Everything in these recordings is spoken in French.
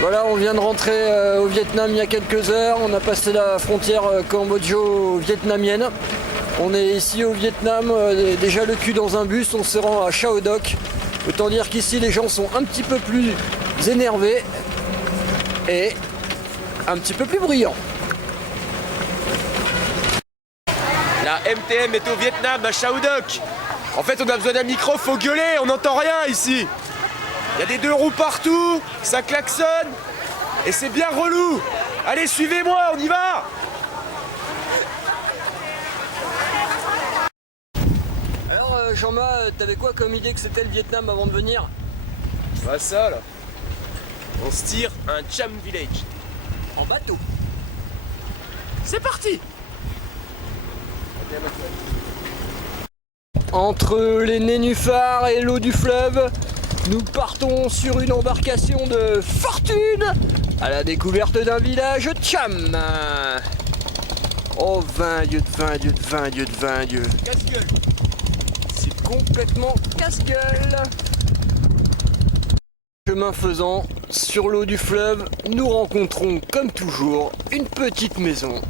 Voilà, on vient de rentrer au Vietnam il y a quelques heures. On a passé la frontière cambodjo-vietnamienne. On est ici au Vietnam, déjà le cul dans un bus, on se rend à Chao Doc. Autant dire qu'ici les gens sont un petit peu plus énervés et un petit peu plus bruyants. La MTM est au Vietnam, à Chao Doc. En fait, on a besoin d'un micro, faut gueuler, on n'entend rien ici. Il y a des deux roues partout, ça klaxonne, et c'est bien relou. Allez, suivez-moi, on y va. Alors Jean-Ma, t'avais quoi comme idée que c'était le Vietnam avant de venir? Bah ça là, on se tire un Cham Village. En bateau. C'est parti. Entre les nénuphars et l'eau du fleuve, nous partons sur une embarcation de fortune à la découverte d'un village Cham. Oh, 20 Dieu de 20 Dieu de 20 Dieu de 20 Dieu. Casse-gueule. C'est complètement casse-gueule. Chemin faisant, sur l'eau du fleuve, nous rencontrons comme toujours une petite maison.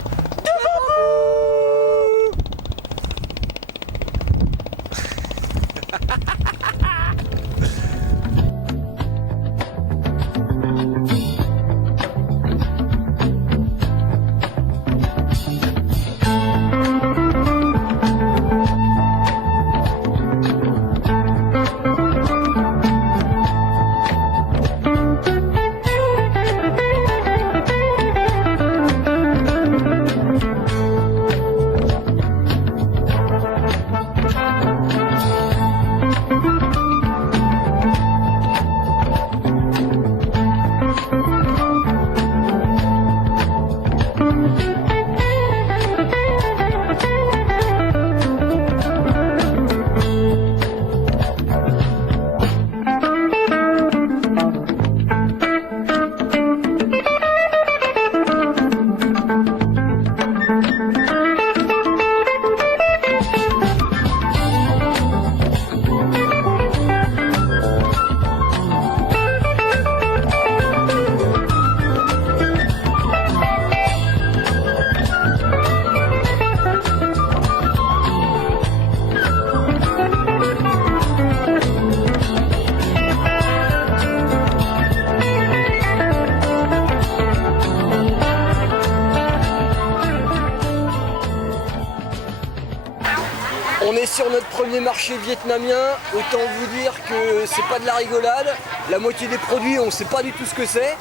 On est sur notre premier marché vietnamien, autant vous dire que c'est pas de la rigolade. La moitié des produits, on sait pas du tout ce que c'est,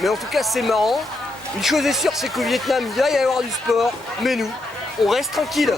mais en tout cas c'est marrant. Une chose est sûre, c'est qu'au Vietnam, il va y avoir du sport, mais nous, on reste tranquille.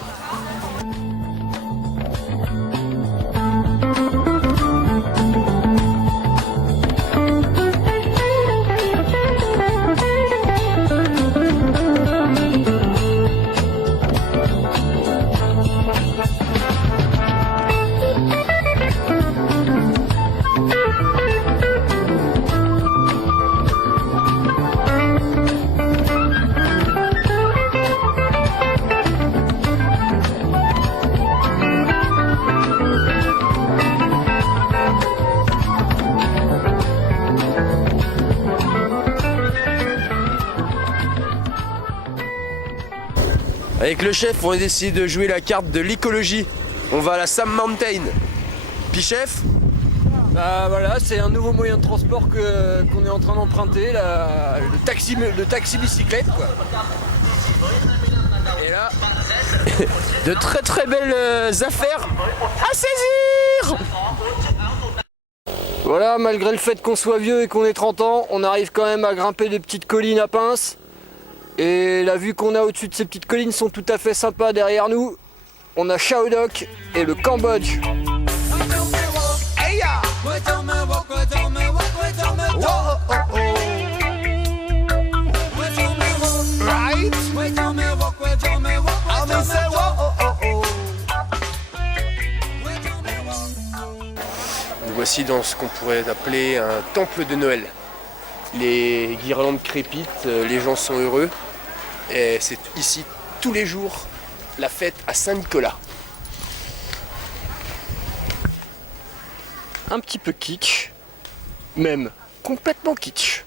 Avec le chef, on a décidé de jouer la carte de l'écologie. On va à la Sam Mountain. Puis chef, Bah voilà, c'est un nouveau moyen de transport qu'on est en train d'emprunter, le taxi bicyclette quoi. et là, de très très belles affaires à saisir. Voilà, malgré le fait qu'on soit vieux et qu'on ait 30 ans, on arrive quand même à grimper des petites collines à pince. Et la vue qu'on a au-dessus de ces petites collines sont tout à fait sympas derrière nous. On a Chao Doc et le Cambodge. Nous voici dans ce qu'on pourrait appeler un temple de Noël. Les guirlandes crépitent, les gens sont heureux. Et c'est ici tous les jours la fête à Saint-Nicolas. Un petit peu kitsch, même complètement kitsch.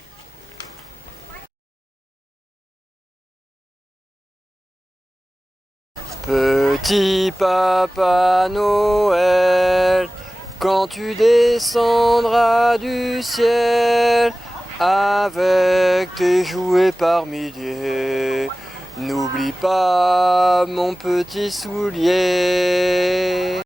Petit Papa Noël, quand tu descendras du ciel avec tes jouets par milliers, n'oublie pas mon petit soulier.